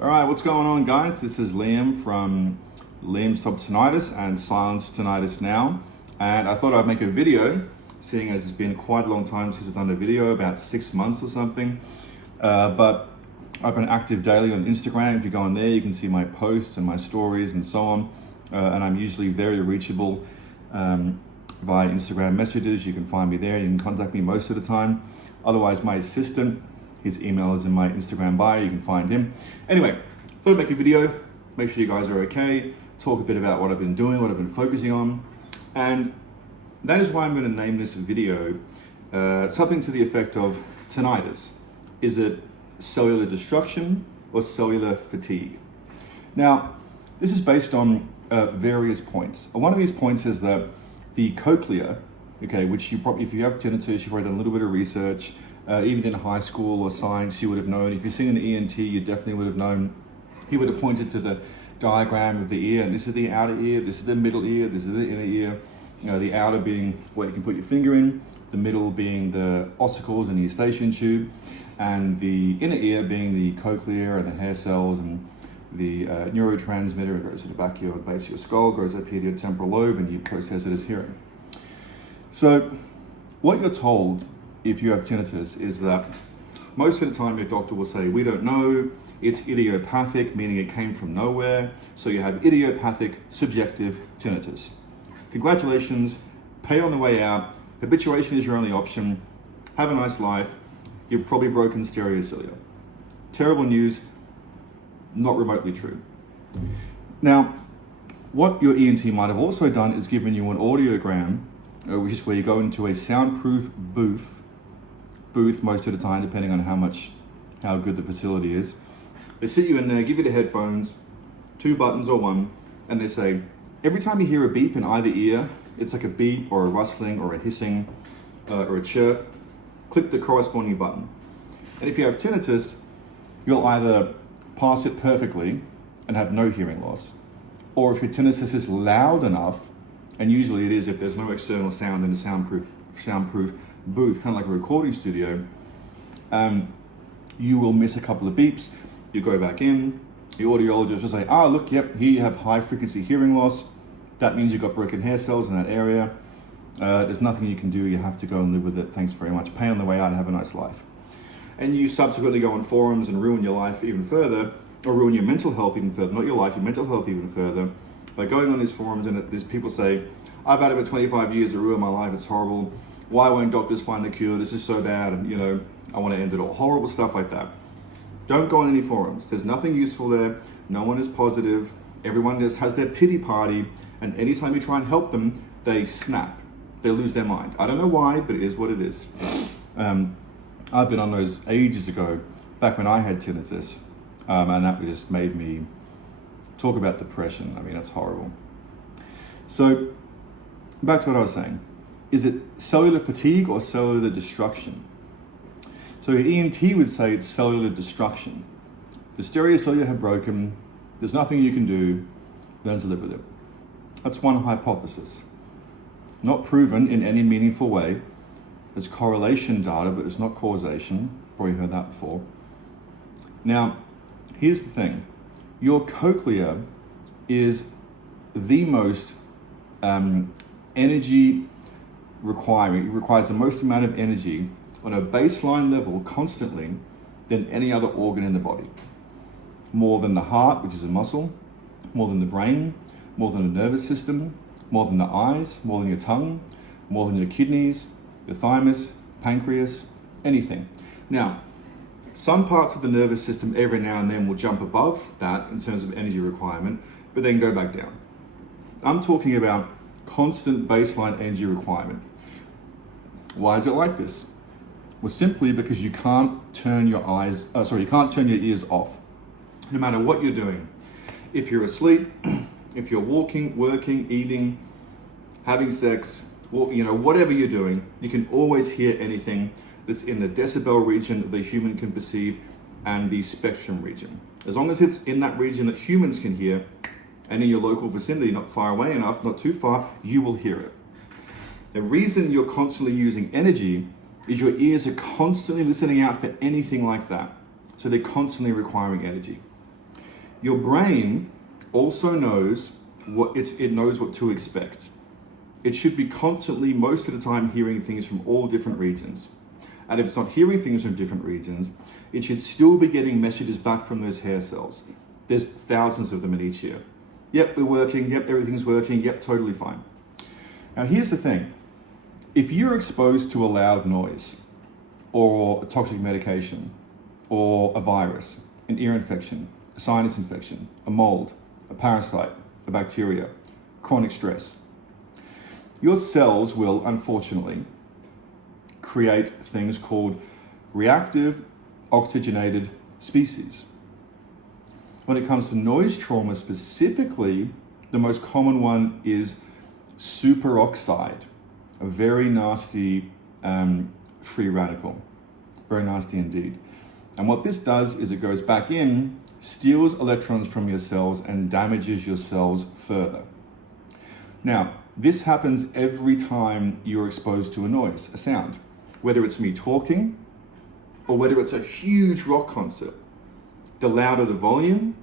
All right, what's going on, guys? This is Liam from Liam Stop Tinnitus and Silence Tinnitus Now. And I thought I'd make a video, seeing as it's been quite a long time since I've done a video, about 6 months or something. But I've been active daily on Instagram. If you go on there, you can see my posts and my stories and so on. And I'm usually very reachable via Instagram messages. You can find me there. You can contact me most of the time. Otherwise, my assistant, his email is in my Instagram bio. You can find him. Anyway, thought I'd make a video, make sure you guys are okay, talk a bit about what I've been doing, what I've been focusing on. And that is why I'm going to name this video something to the effect of tinnitus. Is it cellular destruction or cellular fatigue? Now, this is based on various points. One of these points is that the cochlea, okay, which you probably, if you have tinnitus, you've probably done a little bit of research. Even in high school or science, you would have known. If you've seen an ENT, you definitely would have known. He would have pointed to the diagram of the ear, and this is the outer ear, this is the middle ear, this is the inner ear. You know, the outer being where you can put your finger in, the middle being the ossicles and the eustachian tube, and the inner ear being the cochlea and the hair cells and the neurotransmitter. It goes to the back of your base of your skull, goes up here to your temporal lobe, and you process it as hearing. So, what you're told if you have tinnitus is that most of the time your doctor will say, we don't know, it's idiopathic, meaning it came from nowhere, so you have idiopathic subjective tinnitus. Congratulations, pay on the way out, habituation is your only option, have a nice life, you've probably broken stereocilia. Terrible news, not remotely true. Now, what your ENT might have also done is given you an audiogram, which is where you go into a soundproof booth most of the time, depending on how good the facility is. They sit you in there, give you the headphones, 2 buttons or 1, and they say, every time you hear a beep in either ear, it's like a beep or a rustling or a hissing or a chirp, click the corresponding button. And if you have tinnitus, you'll either pass it perfectly and have no hearing loss, or if your tinnitus is loud enough, and usually it is if there's no external sound in a soundproof booth, kind of like a recording studio, you will miss a couple of beeps. You go back in, the audiologist will say, look, yep, here you have high frequency hearing loss. That means you've got broken hair cells in that area. There's nothing you can do. You have to go and live with it. Thanks very much. Pay on the way out and have a nice life. And you subsequently go on forums and ruin your life even further, or ruin your mental health even further, not your life, your mental health even further, by going on these forums and there's people say, I've had it for 25 years, it ruined my life, it's horrible. Why won't doctors find the cure? This is so bad, and I want to end it all. Horrible stuff like that. Don't go on any forums. There's nothing useful there. No one is positive. Everyone just has their pity party, and anytime you try and help them, they snap. They lose their mind. I don't know why, but it is what it is. I've been on those ages ago, back when I had tinnitus, and that just made me talk about depression. I mean, it's horrible. So, back to what I was saying. Is it cellular fatigue or cellular destruction? So your ENT would say it's cellular destruction. The stereocilia have broken, there's nothing you can do, learn to live with it. That's one hypothesis. Not proven in any meaningful way. It's correlation data, but it's not causation. Probably heard that before. Now, here's the thing. Your cochlea is the most energy requiring. It requires the most amount of energy on a baseline level constantly than any other organ in the body. More than the heart, which is a muscle, more than the brain, more than the nervous system, more than the eyes, more than your tongue, more than your kidneys, your thymus, pancreas, anything. Now, some parts of the nervous system every now and then will jump above that in terms of energy requirement, but then go back down. I'm talking about constant baseline energy requirement. Why is it like this? Well, simply because you can't turn your ears off, no matter what you're doing. If you're asleep, if you're walking, working, eating, having sex, whatever you're doing, you can always hear anything that's in the decibel region that human can perceive and the spectrum region. As long as it's in that region that humans can hear and in your local vicinity, not far away enough, not too far, you will hear it. The reason you're constantly using energy is your ears are constantly listening out for anything like that. So they're constantly requiring energy. Your brain also knows it knows what to expect. It should be constantly, most of the time, hearing things from all different regions. And if it's not hearing things from different regions, it should still be getting messages back from those hair cells. There's thousands of them in each ear. Yep, we're working. Yep, everything's working. Yep, totally fine. Now, here's the thing. If you're exposed to a loud noise, or a toxic medication, or a virus, an ear infection, a sinus infection, a mold, a parasite, a bacteria, chronic stress, your cells will, unfortunately, create things called reactive oxygenated species. When it comes to noise trauma specifically, the most common one is superoxide, a very nasty free radical, very nasty indeed. And what this does is it goes back in, steals electrons from your cells and damages your cells further. Now, this happens every time you're exposed to a noise, a sound, whether it's me talking or whether it's a huge rock concert. The louder the volume,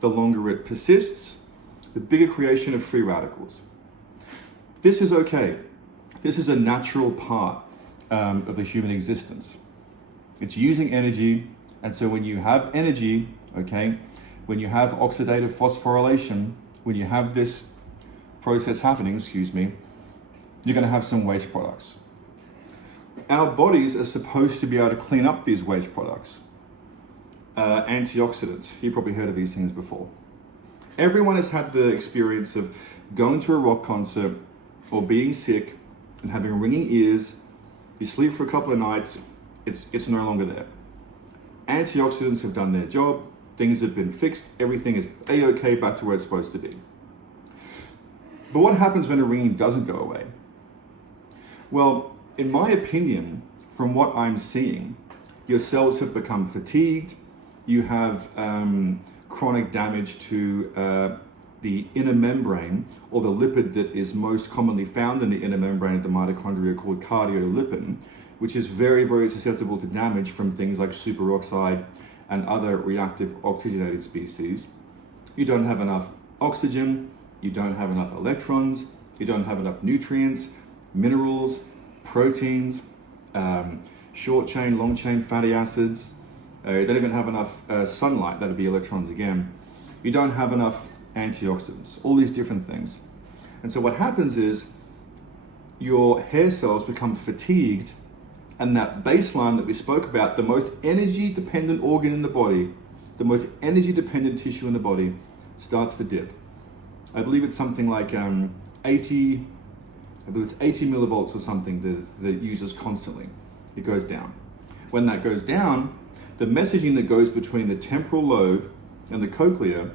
the longer it persists, the bigger creation of free radicals. This is okay. This is a natural part of the human existence. It's using energy, and so when you have energy, okay, when you have oxidative phosphorylation, when you have this process happening, you're going to have some waste products. Our bodies are supposed to be able to clean up these waste products. Antioxidants, you've probably heard of these things before. Everyone has had the experience of going to a rock concert or being sick and having ringing ears. You sleep for a couple of nights, it's no longer there. Antioxidants have done their job, things have been fixed, everything is A-okay, back to where it's supposed to be. But what happens when a ringing doesn't go away? Well, in my opinion, from what I'm seeing, your cells have become fatigued, you have chronic damage to the inner membrane, or the lipid that is most commonly found in the inner membrane of the mitochondria called cardiolipin, which is very, very susceptible to damage from things like superoxide and other reactive oxygenated species. You don't have enough oxygen, you don't have enough electrons, you don't have enough nutrients, minerals, proteins, short chain, long chain fatty acids. You don't even have enough sunlight, that'd be electrons again. You don't have enough antioxidants, all these different things. And so what happens is your hair cells become fatigued, and that baseline that we spoke about, the most energy dependent organ in the body, the most energy dependent tissue in the body, starts to dip. I believe it's something like 80 millivolts or something that it uses constantly. It goes down. When that goes down, the messaging that goes between the temporal lobe and the cochlea,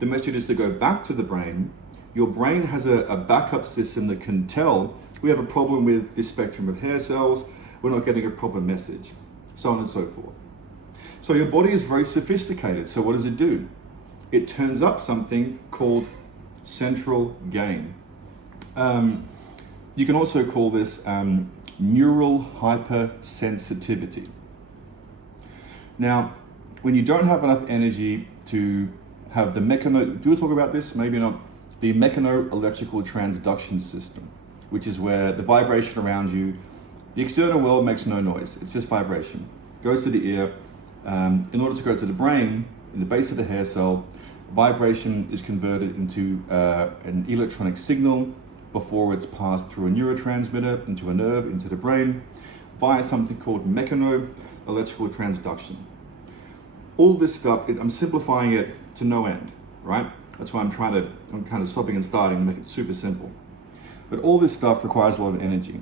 the message is to go back to the brain. Your brain has a backup system that can tell we have a problem with this spectrum of hair cells, we're not getting a proper message, so on and so forth. So your body is very sophisticated. So what does it do? It turns up something called central gain. You can also call this neural hypersensitivity. Now, when you don't have enough energy to have the do we talk about this? Maybe not. The mechano-electrical transduction system, which is where the vibration around you, the external world makes no noise, it's just vibration. Goes to the ear. In order to go to the brain, in the base of the hair cell, vibration is converted into an electronic signal before it's passed through a neurotransmitter into a nerve, into the brain, via something called mechano-electrical transduction. All this stuff, I'm simplifying it to no end, right? That's why I'm kind of stopping and starting to make it super simple. But all this stuff requires a lot of energy.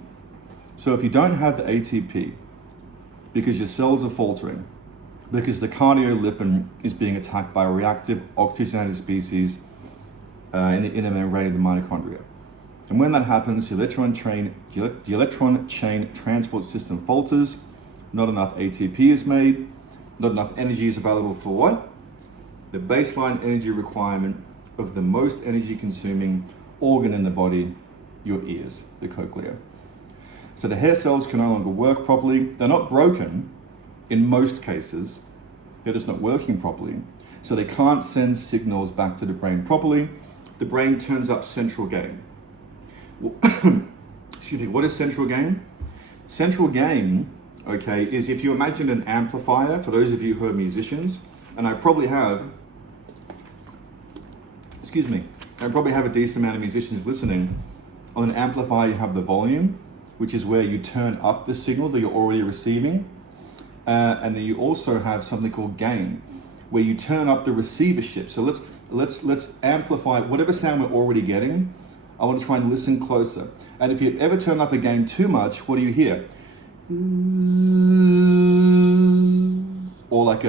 So if you don't have the ATP, because your cells are faltering, because the cardiolipin is being attacked by reactive oxygenated species in the inner membrane of the mitochondria. And when that happens, the electron chain transport system falters, not enough ATP is made, not enough energy is available for what? The baseline energy requirement of the most energy consuming organ in the body, your ears, the cochlea. So the hair cells can no longer work properly. They're not broken in most cases, they're just not working properly. So they can't send signals back to the brain properly. The brain turns up central gain. Excuse me, what is central gain? Central gain, okay, is if you imagine an amplifier, for those of you who are musicians, and I probably have a decent amount of musicians listening. On an amplifier, you have the volume, which is where you turn up the signal that you're already receiving. And then you also have something called gain, where you turn up the receivership. So let's amplify whatever sound we're already getting. I want to try and listen closer. And if you ever turn up a gain too much, what do you hear? Or like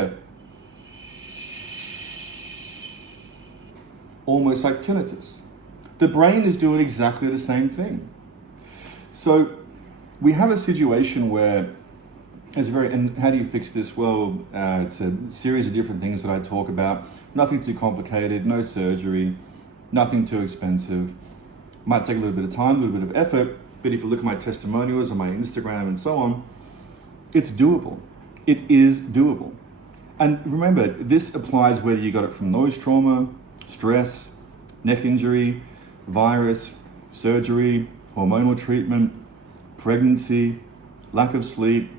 almost like tinnitus. The brain is doing exactly the same thing. So we have a situation where and how do you fix this? Well, it's a series of different things that I talk about. Nothing too complicated, no surgery, nothing too expensive. Might take a little bit of time, a little bit of effort, but if you look at my testimonials on my Instagram and so on, it's doable. It is doable. And remember, this applies whether you got it from nose trauma, stress, neck injury, virus, surgery, hormonal treatment, pregnancy, lack of sleep,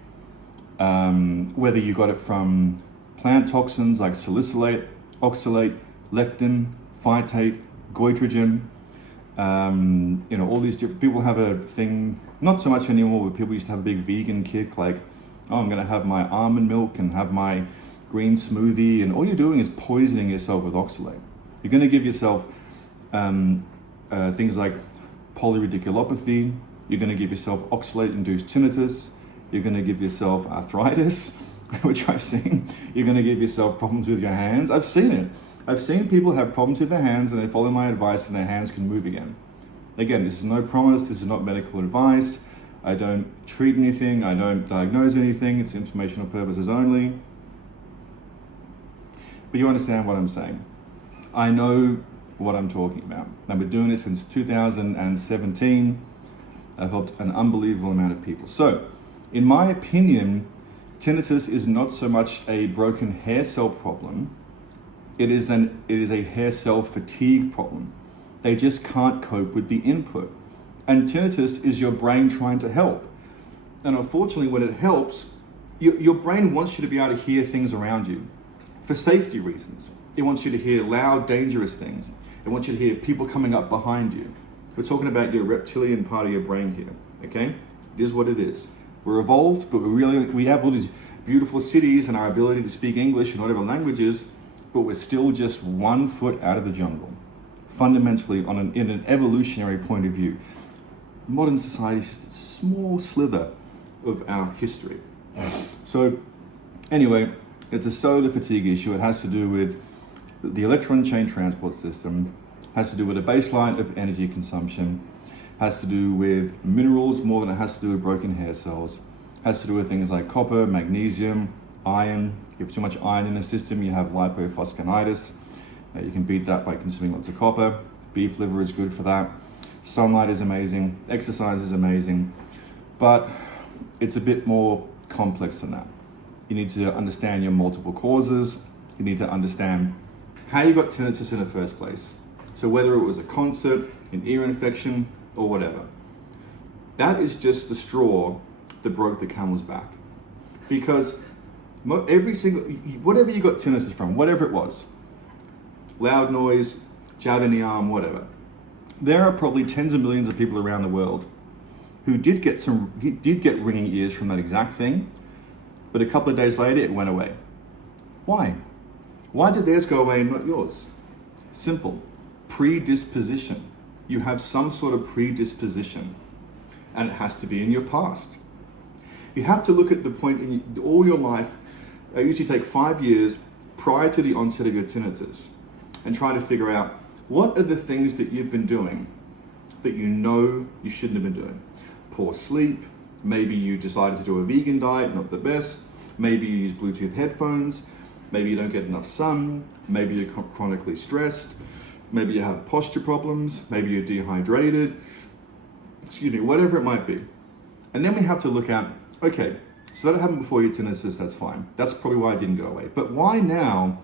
whether you got it from plant toxins like salicylate, oxalate, lectin, phytate, goitrogen, all these different people have a thing, not so much anymore, but people used to have a big vegan kick, like, oh, I'm going to have my almond milk and have my green smoothie, and all you're doing is poisoning yourself with oxalate. You're going to give yourself things like polyradiculopathy. You're going to give yourself oxalate-induced tinnitus. You're going to give yourself arthritis, which I've seen. You're going to give yourself problems with your hands. I've seen it. I've seen people have problems with their hands and they follow my advice and their hands can move again. Again, this is no promise. This is not medical advice. I don't treat anything. I don't diagnose anything. It's informational purposes only. But you understand what I'm saying. I know what I'm talking about. I've been doing this since 2017. I've helped an unbelievable amount of people. So, in my opinion, tinnitus is not so much a broken hair cell problem. It is a hair cell fatigue problem. They just can't cope with the input. And tinnitus is your brain trying to help. And unfortunately, when it helps, your brain wants you to be able to hear things around you for safety reasons. It wants you to hear loud, dangerous things. It wants you to hear people coming up behind you. We're talking about your reptilian part of your brain here, okay? It is what it is. We're evolved, but we have all these beautiful cities and our ability to speak English and whatever languages, but we're still just 1 foot out of the jungle, fundamentally in an evolutionary point of view. Modern society is just a small slither of our history. So anyway, it's a cellular fatigue issue. It has to do with the electron chain transport system, has to do with a baseline of energy consumption, has to do with minerals more than it has to do with broken hair cells, has to do with things like copper, magnesium, iron. If you have too much iron in the system, you have lipofuscinitis. You can beat that by consuming lots of copper. Beef liver is good for that. Sunlight is amazing. Exercise is amazing. But it's a bit more complex than that. You need to understand your multiple causes. You need to understand how you got tinnitus in the first place. So whether it was a concert, an ear infection, or whatever. That is just the straw that broke the camel's back. Because whatever you got tinnitus from, whatever it was, loud noise, jab in the arm, whatever, there are probably tens of millions of people around the world who did get ringing ears from that exact thing, but a couple of days later it went away. Why? Why did theirs go away and not yours? Simple. Predisposition. You have some sort of predisposition, and it has to be in your past. You have to look at the point in all your life. I usually take 5 years prior to the onset of your tinnitus and try to figure out what are the things that you've been doing that you know you shouldn't have been doing. Poor sleep, maybe you decided to do a vegan diet, not the best, maybe you use Bluetooth headphones, maybe you don't get enough sun, maybe you're chronically stressed, maybe you have posture problems, maybe you're dehydrated, whatever it might be. And then we have to look at, okay, So that happened before your tinnitus, that's fine. That's probably why it didn't go away. But why now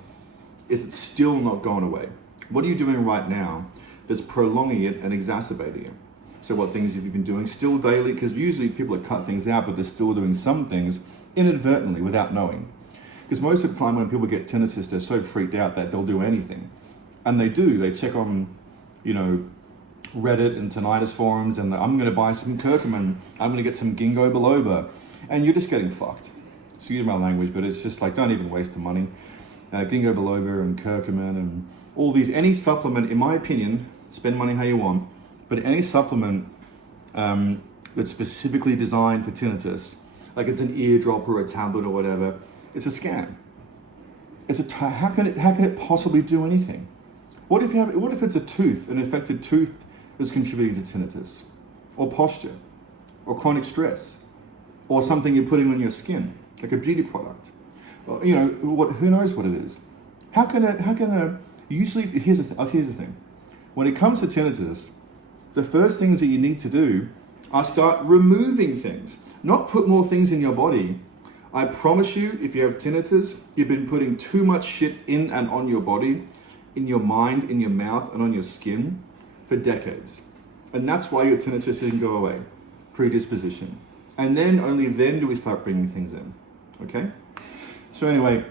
is it still not going away? What are you doing right now that's prolonging it and exacerbating it? So what things have you been doing still daily? Because usually people have cut things out, but they're still doing some things inadvertently without knowing. Because most of the time when people get tinnitus, they're so freaked out that they'll do anything. And they do. They check on, Reddit and tinnitus forums, and I'm going to buy some curcumin. I'm going to get some ginkgo biloba. And you're just getting fucked. Excuse my language, but it's just like, don't even waste the money. Ginkgo biloba and curcumin and all these, any supplement, in my opinion, spend money how you want, but any supplement that's specifically designed for tinnitus, like it's an eardrop or a tablet or whatever, it's a scam. How can it possibly do anything? What if it's a tooth, an affected tooth that's contributing to tinnitus, or posture, or chronic stress, or something you're putting on your skin, like a beauty product? Who knows what it is? Usually, here's the thing. When it comes to tinnitus, the first things that you need to do are start removing things, not put more things in your body. I promise you, if you have tinnitus, you've been putting too much shit in and on your body, in your mind, in your mouth, and on your skin for decades. And that's why your tinnitus didn't go away. Predisposition. And then, only then do we start bringing things in. Okay? So anyway,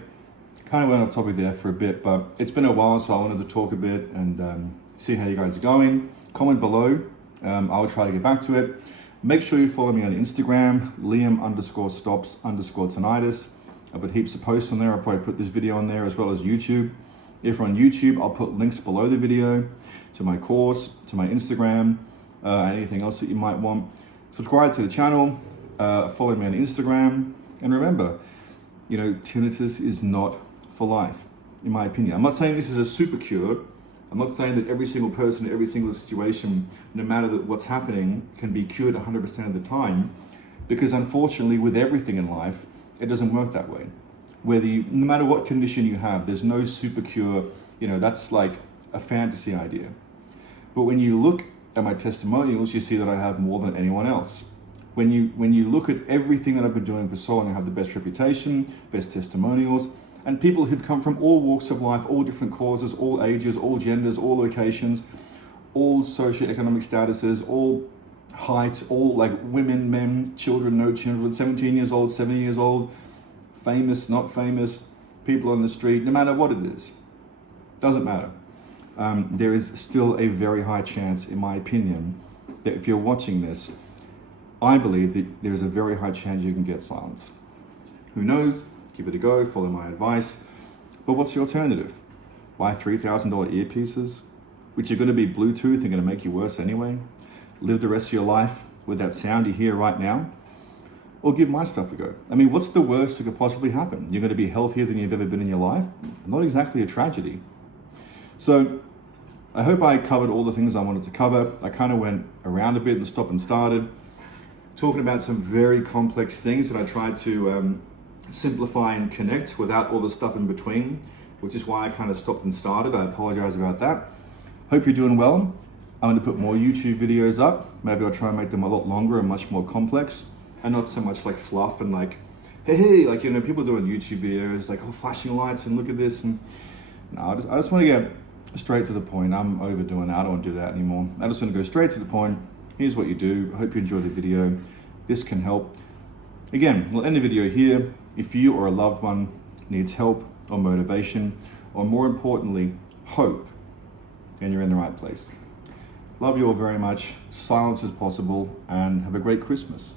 kind of went off topic there for a bit, but it's been a while, so I wanted to talk a bit and see how you guys are going. Comment below. I'll try to get back to it. Make sure you follow me on Instagram, Liam_stops_tinnitus. I put heaps of posts on there. I'll probably put this video on there as well as YouTube. If you're on YouTube, I'll put links below the video to my course, to my Instagram, and anything else that you might want. Subscribe to the channel, follow me on Instagram, and remember, tinnitus is not for life, in my opinion. I'm not saying this is a super cure. I'm not saying that every single person, every single situation, no matter what's happening, can be cured 100% of the time, because unfortunately, with everything in life, it doesn't work that way. No matter what condition you have, there's no super cure. That's like a fantasy idea. But when you look at my testimonials, you see that I have more than anyone else. When you look at everything that I've been doing for so long, I have the best reputation, best testimonials, and people who've come from all walks of life, all different causes, all ages, all genders, all locations, all socioeconomic statuses, all heights, all like women, men, children, no children, 17 years old, 70 years old, famous, not famous, people on the street, no matter what it is. Doesn't matter. There is still a very high chance, in my opinion, that if you're watching this, I believe that there is a very high chance you can get silenced. Who knows? Give it a go, follow my advice. But what's the alternative? Buy $3,000 earpieces, which are going to be Bluetooth and going to make you worse anyway? Live the rest of your life with that sound you hear right now? Or give my stuff a go? I mean, what's the worst that could possibly happen? You're going to be healthier than you've ever been in your life? Not exactly a tragedy. So, I hope I covered all the things I wanted to cover. I kind of went around a bit and stopped and started, talking about some very complex things that I tried to simplify and connect without all the stuff in between, which is why I kind of stopped and started. I apologize about that. Hope you're doing well. I'm going to put more YouTube videos up. Maybe I'll try and make them a lot longer and much more complex, and not so much like fluff and like, hey, like, people doing YouTube videos like, oh, flashing lights and look at this. And no, I just want to get straight to the point. I'm overdoing it. I don't want to do that anymore. I just want to go straight to the point. Here's what you do. Hope you enjoy the video. This can help. Again, we'll end the video here. If you or a loved one needs help or motivation, or more importantly, hope, then you're in the right place. Love you all very much. Silence as possible, and have a great Christmas.